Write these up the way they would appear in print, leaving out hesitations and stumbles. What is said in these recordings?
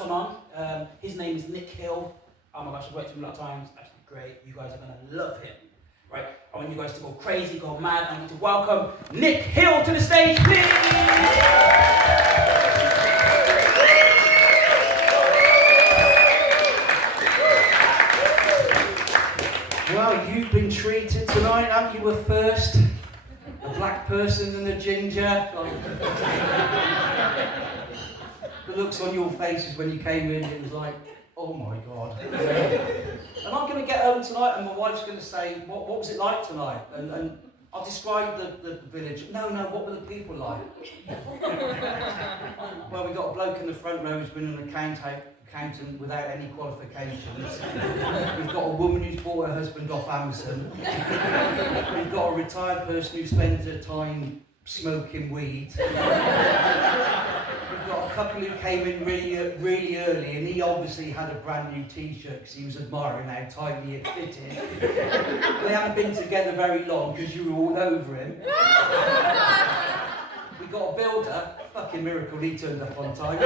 On. His name is Nik Hill. Oh my gosh, I've worked with him a lot of times. Absolutely great. You guys are going to love him. Right? I want you guys to go crazy, go mad. I want to welcome Nik Hill to the stage, please! Well, you've been treated tonight, haven't you? Were first. A black person and a ginger. The looks on your faces when you came in, it was like, oh my God. And I'm going to get home tonight and my wife's going to say, what was it like tonight? And I'll describe the village. No, what were the people like? Well, we've got a bloke in the front row who's been an accountant without any qualifications. We've got a woman who's bought her husband off Amazon. We've got a retired person who spends her time smoking weed. We've got a couple who came in really early, and he obviously had a brand new t-shirt because he was admiring how tightly it fitted. They haven't been together very long because you were all over him. We got a builder, fucking miracle, he turned up on time.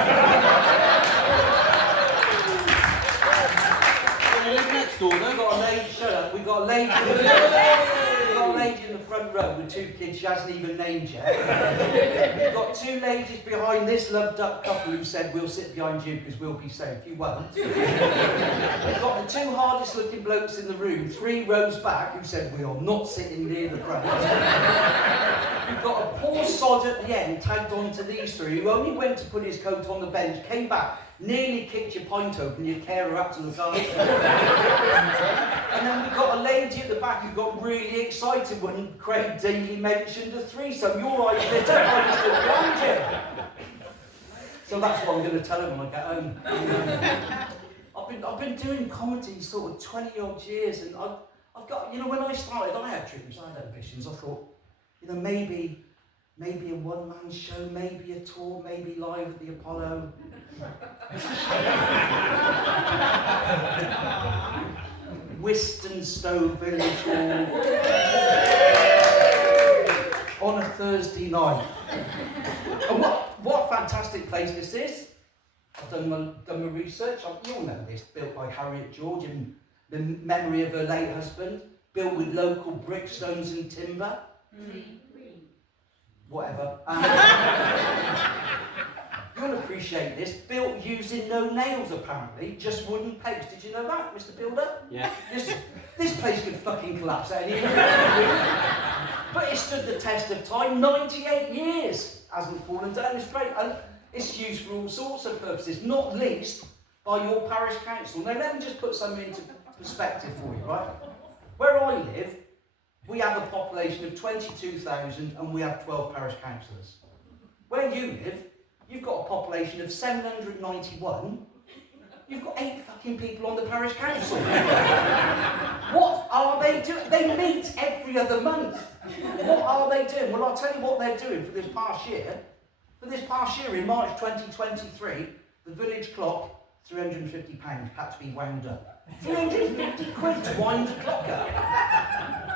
Next door, then. We got a lady, shut up, we got a lady in the front row with two kids she hasn't even named yet. We've got two ladies behind this loved up couple who said we'll sit behind you because we'll be safe. You won't. We've got the two hardest looking blokes in the room, 3 rows back, who said we are not sitting near the front. We've got a poor sod at the end tagged on to these 3 who only went to put his coat on the bench, came back, nearly kicked your pint open, your carer had to look after. And then we've got a lady at the back who got really excited when Craig Daly mentioned a threesome. Your eyes lit up, I was still behind you. So that's what I'm going to tell him when I get home. I've been doing comedy sort of 20 odd years, and I've got, when I started, I had dreams, I had ambitions. I thought, maybe a one-man show, maybe a tour, maybe live at the Apollo. Wistanstow Village Hall on a Thursday night. And what a fantastic place this is. I've done my research. You all know this. Built by Harriet George in the memory of her late husband. Built with local brick, stones and timber. Whatever. You'll appreciate this. Built using no nails, apparently, just wooden pegs. Did you know that, Mr. Builder? Yeah. This place could fucking collapse at any minute. But it stood the test of time. 98 years hasn't fallen down. It's great, and it's used for all sorts of purposes, not least by your parish council. Now, let me just put something into perspective for you, right? Where I live, we have a population of 22,000 and we have 12 parish councillors. Where you live, you've got a population of 791. You've got 8 fucking people on the parish council. What are they doing? They meet every other month. What are they doing? Well, I'll tell you what they're doing for this past year. For this past year, in March 2023, the village clock, £350 had to be wound up. 350 quid to wind the clock up.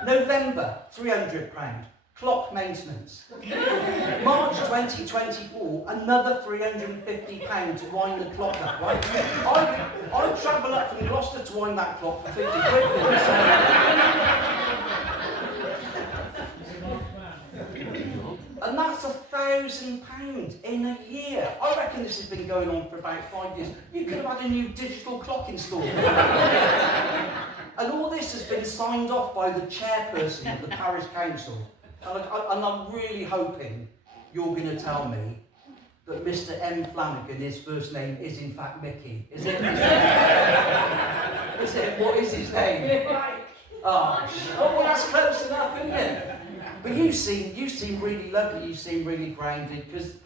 November, £300. Clock maintenance. March 2024, another £350 to wind the clock up, right? I travel up from Gloucester to wind that clock for 50 quid for this. And that's £1,000 in a year. I reckon this has been going on for about 5 years. You could have had a new digital clock installed. And all this has been signed off by the chairperson of the parish council. And I'm really hoping you're going to tell me that Mr. M. Flanagan, his first name is in fact Mickey. Is it? Is it? What is his name? Oh, well, that's close enough, isn't it? But you seem really lovely. You seem really grounded, because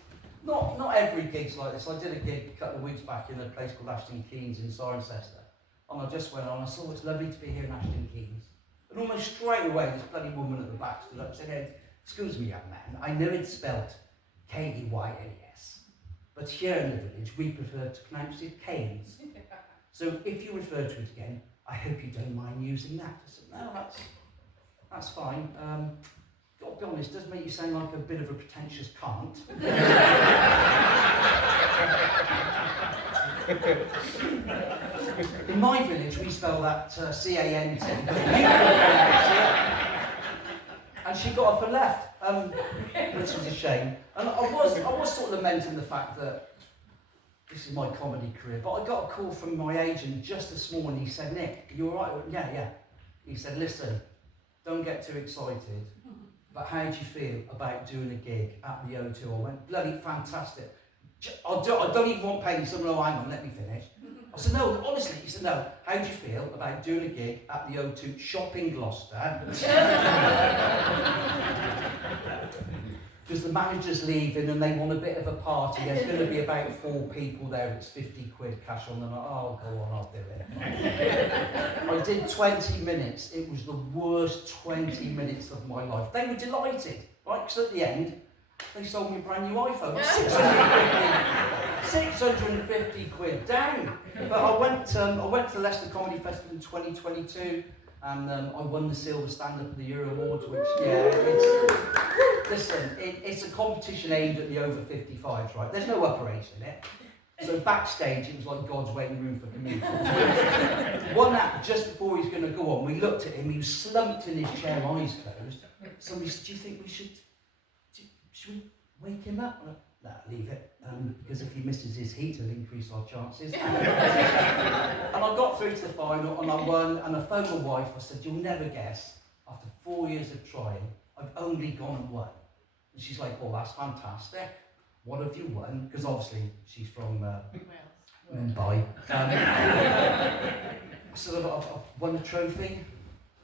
not every gig's like this. I did a gig a couple of weeks back in a place called Ashton Keynes in Cirencester, and I just went on. I saw it's lovely to be here in Ashton Keynes. And almost straight away, this bloody woman at the back stood up and said, "Hey, excuse me, young man, I know it's spelt Keynes, but here in the village we prefer to pronounce it Keynes. So if you refer to it again, I hope you don't mind using that." I said, "No, that's fine. Got to be honest, it does make you sound like a bit of a pretentious cunt." In my village, we spell that C-A-N-T. And she got up and left, which was a shame. And I was sort of lamenting the fact that this is my comedy career, but I got a call from my agent just this morning. He said, Nick, you all right? Yeah. He said, listen, don't get too excited, but how do you feel about doing a gig at the O2? I went, bloody fantastic. I don't even want paying. He said, no, hang on, let me finish. I said, no, honestly. He said, no, how do you feel about doing a gig at the O2 shop in Gloucester? Because the manager's leaving and they want a bit of a party. There's going to be about 4 people there. It's 50 quid cash on them. Oh, go on, I'll do it. I did 20 minutes. It was the worst 20 minutes of my life. They were delighted, right? Because at the end, they sold me a brand new iPhone. 650 quid down. But I went to the Leicester Comedy Festival in 2022, and I won the Silver Stand-Up of the Year Awards, which, it's a competition aimed at the over 55s, right? There's no upper age in it. So backstage, it was like God's waiting room for comedians. One act, just before he's going to go on, we looked at him, he was slumped in his chair, eyes closed. Somebody said, do you think we should we wake him up? No, leave it, because if he misses his heat, it'll increase our chances. And I got through to the final, and I won, and I phoned my wife. I said, you'll never guess, after 4 years of trying, I've only gone and won. And she's like, oh, that's fantastic. What have you won? Because obviously, she's from Mumbai. I said, I've won a trophy.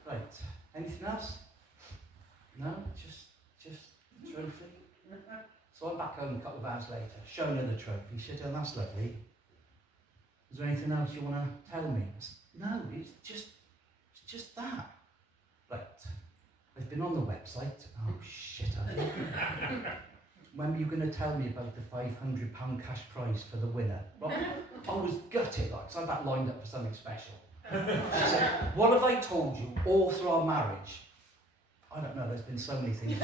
Right, anything else? No, just a trophy. So I'm back home a couple of hours later, showing her the trophy. She said, oh, that's lovely. Is there anything else you want to tell me? I said, no, it's just that. Right, I've been on the website. Oh, shit, I think. When were you going to tell me about the £500 cash prize for the winner? Right? I was gutted, so I had that lined up for something special. She said, what have I told you all through our marriage? I don't know, there's been so many things.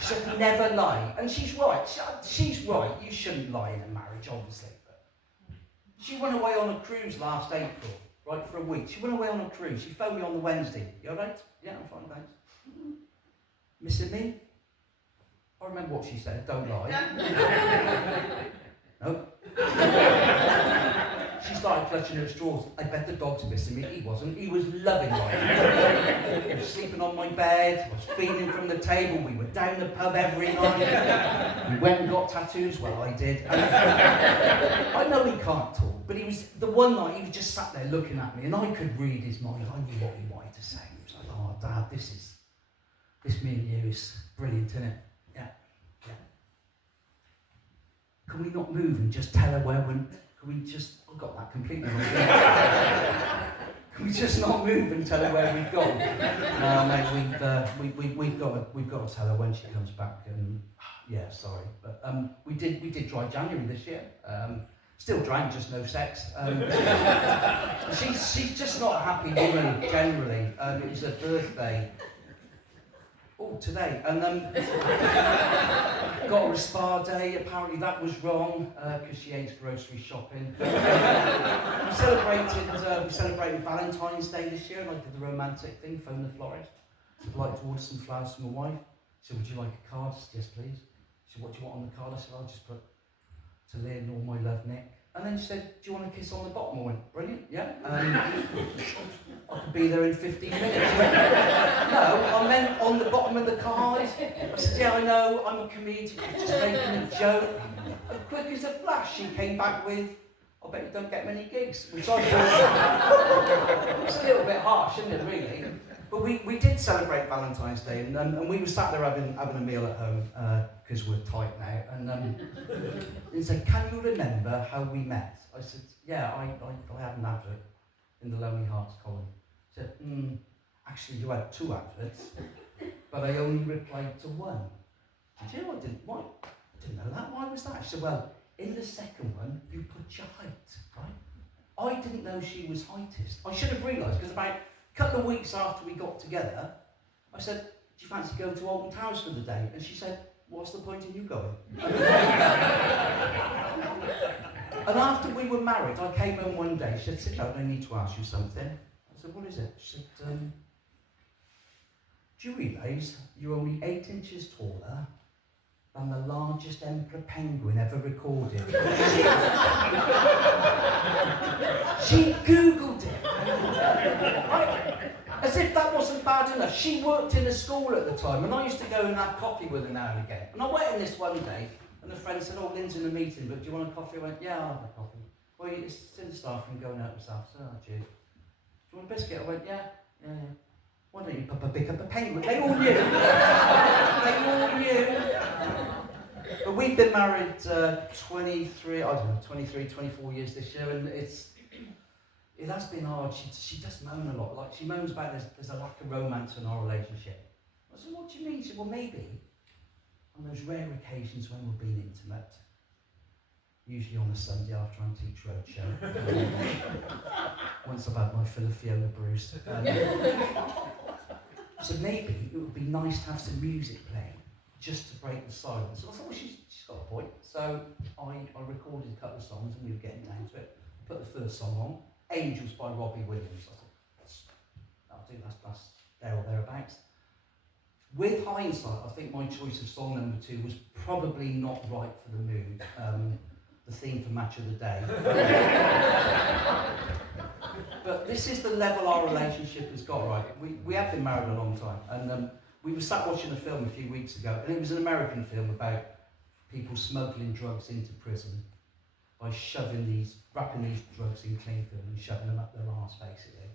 She said, never lie. And she's right. She's right. You shouldn't lie in a marriage, obviously. But she went away on a cruise last April, right, for a week. She went away on a cruise. She phoned me on the Wednesday. You all right? Yeah, I'm fine, thanks. Missing me? I remember what she said, don't lie. No. She started clutching her straws. I bet the dog's missing me. He wasn't. He was loving life. He was sleeping on my bed. I was feeding from the table. We were down the pub every night. We went and got tattoos. Well, I did. I know he can't talk, but he was, the one night he was just sat there looking at me, and I could read his mind. I knew what he wanted to say. He was like, oh, Dad, this me and you is brilliant, isn't it? Yeah. Can we not move and just tell her where we're... Can we just... I got that completely wrong. Can we just not move and tell her where we've gone? No, mate, we've got to tell her when she comes back. And yeah, sorry, but we did dry January this year. Still drank, just no sex. She's just not a happy woman generally. It was her birthday. Oh, today, and got a spa day. Apparently that was wrong because she hates grocery shopping. We celebrated Valentine's Day this year, and I did the romantic thing, phoned the florist. I'd like to order some flowers for my wife. She said, would you like a card? I said, yes, please. She said, what do you want on the card? I said, I'll just put to Lynn, all my love, Nick. And then she said, do you want a kiss on the bottom? I went, brilliant, yeah. I could be there in 15 minutes. No, I meant on the bottom of the card. I said, yeah, I know, I'm a comedian, just making a joke. And quick as a flash, she came back with, I bet you don't get many gigs. Which I thought, it's a little bit harsh, isn't it, really? But we did celebrate Valentine's Day, and we were sat there having a meal at home, because we're tight now, and he said, can you remember how we met? I said, yeah, I had an advert in the Lonely Hearts column. He said, actually you had 2 adverts, but I only replied to one. I said, I didn't know that, why was that? She said, well, in the second one, you put your height, right? I didn't know she was heightist. I should have realised, because about a couple of weeks after we got together, I said, do you fancy going to Alton Towers for the day? And she said, what's the point in you going? And after we were married, I came home one day. She said, "Sit down, I need to ask you something." I said, "What is it?" She said, "Do you realise you're only 8 inches taller than the largest emperor penguin ever recorded?" She Googled it. Right? As if that wasn't bad enough. She worked in a school at the time, and I used to go and have coffee with her now and again. And I went in this one day, and a friend said, "Oh, Lynn's in a meeting, but do you want a coffee?" I went, "Yeah, I'll have a coffee." "Well, it's in the staff room, going out myself." So, "Oh, cheers." "Do you want a biscuit?" I went, "Yeah. "Why don't you pick up a penguin?" They all knew. They all knew. But we've been married 24 years this year, and it has been hard. She does moan a lot. Like, she moans about there's a lack of romance in our relationship. I said, "What do you mean?" She said, "Well, maybe on those rare occasions when we're being intimate, usually on a Sunday after Antiques Roadshow, once I've had my fill of Fiona Bruce, so maybe it would be nice to have some music playing, just to break the silence." So I thought, well, she's got a point. So I recorded a couple of songs, and we were getting down to it. Put the first song on, "Angels" by Robbie Williams. I thought, that'll do, that's there or thereabouts. With hindsight, I think my choice of song number 2 was probably not right for the mood. The theme for Match of the Day. But this is the level our relationship has got, right? We have been married a long time, and we were sat watching a film a few weeks ago, and it was an American film about people smuggling drugs into prison by wrapping these drugs in cling film and shoving them up their arse, basically.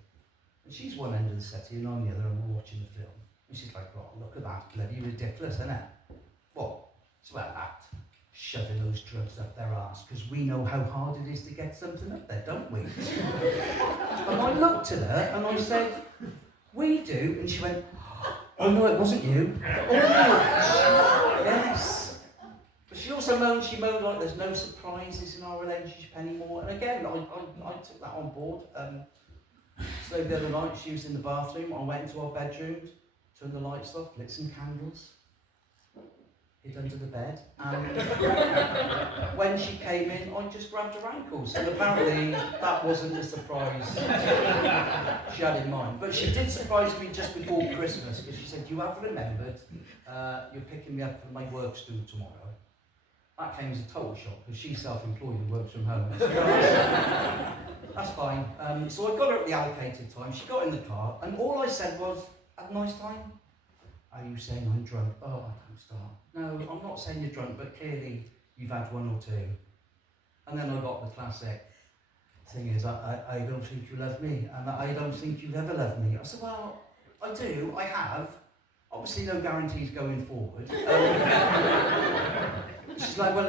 And she's one end of the settee, and I'm the other, and we're watching the film. And she's like, "Oh, look at that, bloody ridiculous, isn't it?" What? It's about that. Shoving those drugs up their arse, because we know how hard it is to get something up there, don't we? And I looked at her and I said, "We do," and she went, "Oh no, it wasn't you." Oh, yes. But she also moaned like there's no surprises in our relationship anymore. And again, I took that on board. So the other night, she was in the bathroom. I went into our bedrooms, turned the lights off, lit some candles, hid under the bed, and when she came in, I just grabbed her ankles, and apparently that wasn't a surprise she had in mind. But she did surprise me just before Christmas, because she said, "You have remembered, you're picking me up from my work stool tomorrow." That came as a total shock, because she's self-employed and works from home. That's fine. So I got her at the allocated time. She got in the car, and all I said was, "Have a nice time." "Are you saying I'm drunk?" "Oh, don't start." "No, I'm not saying you're drunk, but clearly you've had one or two." And then I got the classic thing is, I don't think you love me, and I don't think you've ever loved me. I said, "Well, I do, I have. Obviously no guarantees going forward." She's like, "Well,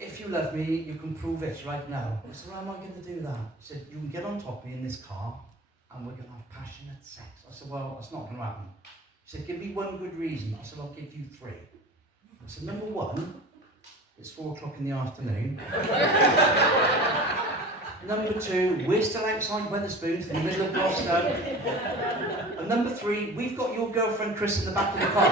if you love me, you can prove it right now." I said, "Well, how am I going to do that?" She said, "You can get on top of me in this car, and we're going to have passionate sex." I said, "Well, that's not going to happen." She said, "Give me one good reason." I said, "I'll give you 3. I said, "Number 1, it's 4 o'clock in the afternoon." Number 2, we're still outside Wetherspoons in the middle of Gloucester. And number 3, we've got your girlfriend Chris in the back of the car.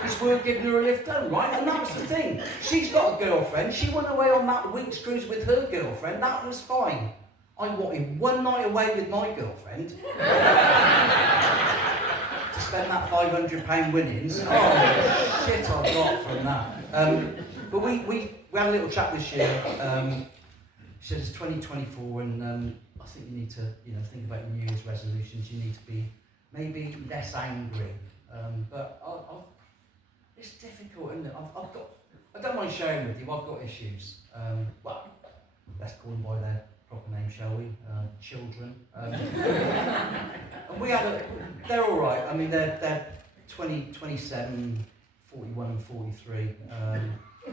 Because we're giving her a lift home, right? And that was the thing. She's got a girlfriend. She went away on that week's cruise with her girlfriend. That was fine. I wanted one night away with my girlfriend. To spend that £500 winnings. Oh, shit I got from that. But we had a little chat this year. She said it's 2024, and I think you need to, think about your New Year's resolutions. You need to be maybe less angry. But it's difficult, isn't it? I don't mind sharing with you. I've got issues. Well, let's call them by their proper name, shall we? Children. And they're all right. I mean, they're 20, 27, 41 and 43.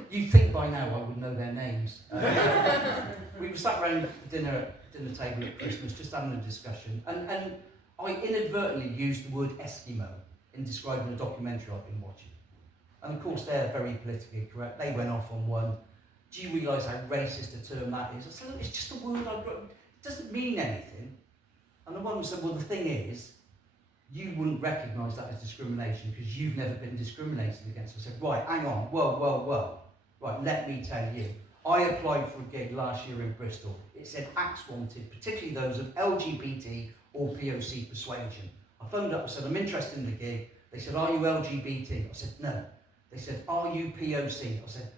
You'd think by now I would know their names. We were sat around the dinner table at Christmas, just having a discussion, and I inadvertently used the word Eskimo in describing a documentary I've been watching. And of course they're very politically correct. They went off on one. Do you realise how racist a term that is? I said, "Look, it's just a word it doesn't mean anything." And the one said, "Well, the thing is, you wouldn't recognise that as discrimination because you've never been discriminated against." I said, "Right, hang on, whoa. Right, let me tell you. I applied for a gig last year in Bristol. It said acts wanted, particularly those of LGBT or POC persuasion. I phoned up and said, I'm interested in the gig. They said, are you LGBT? I said, no. They said, are you POC? I said,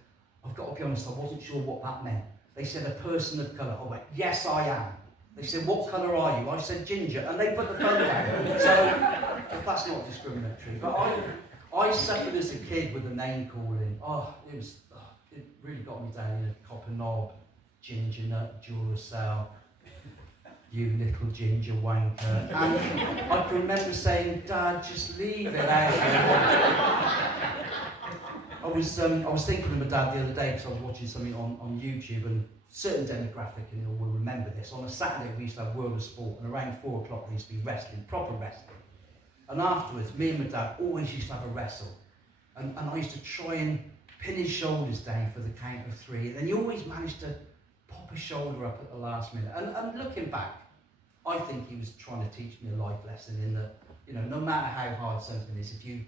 I've got to be honest, I wasn't sure what that meant. They said, a person of colour. I went, yes, I am. They said, what colour are you? I said, ginger. And they put the phone down. So, that's not discriminatory. But I suffered as a kid with the name calling. It really got me down. You know, copper knob, ginger nut, Duracell, you little ginger wanker. And I can remember saying, Dad, just leave it out. I was thinking of my dad the other day because I was watching something on YouTube, and a certain demographic, and you'll remember this. On a Saturday we used to have World of Sport, and around 4 o'clock there used to be wrestling, proper wrestling. And afterwards, me and my dad always used to have a wrestle. And I used to try and pin his shoulders down for the count of 3, and then he always managed to pop his shoulder up at the last minute. And looking back, I think he was trying to teach me a life lesson in that, you know, no matter how hard something is, if you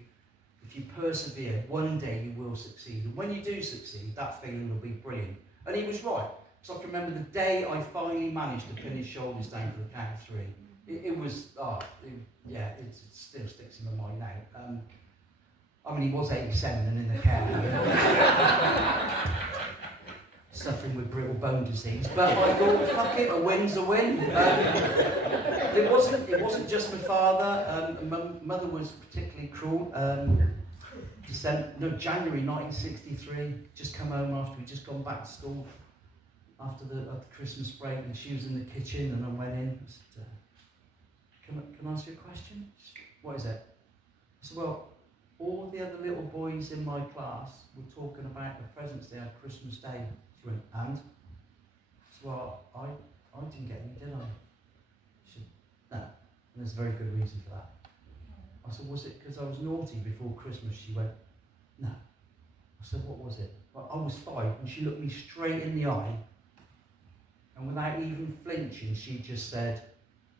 persevere, one day you will succeed. And when you do succeed, that feeling will be brilliant. And he was right. So I can remember the day I finally managed to pin his shoulders down for the count of 3. It still sticks in my mind now. I mean, he was 87 and in the care. Suffering with brittle bone disease. But I thought, fuck it, a win's a win. It wasn't just my father. My mother was particularly cruel. January 1963, just come home after we'd just gone back to school after the Christmas break, and she was in the kitchen, and I went in and said, can I ask you a question? What is it? I said, well, all the other little boys in my class were talking about the presents they had Christmas Day. She went, and? I said, well, I didn't get any, did I? She said, no. And there's a very good reason for that. I said, was it because I was naughty before Christmas? She went, no. I said, what was it? Well, I was 5, and she looked me straight in the eye, and without even flinching, she just said,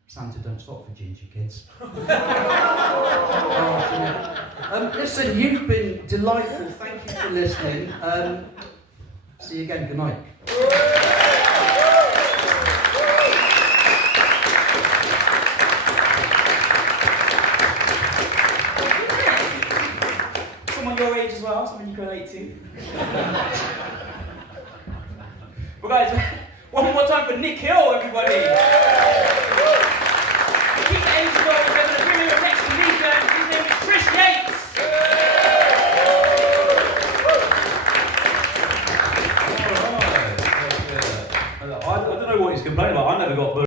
Santa don't stop for ginger kids. Listen, you've been delightful. Thank you for listening. See you again. Good night. Someone your age as well, someone you can relate to. But guys, one more time for Nik Hill, everybody. Keep the energy going. We're going to bring you a next comedian. His name is Chris Yates. I don't know what he's complaining about. I never got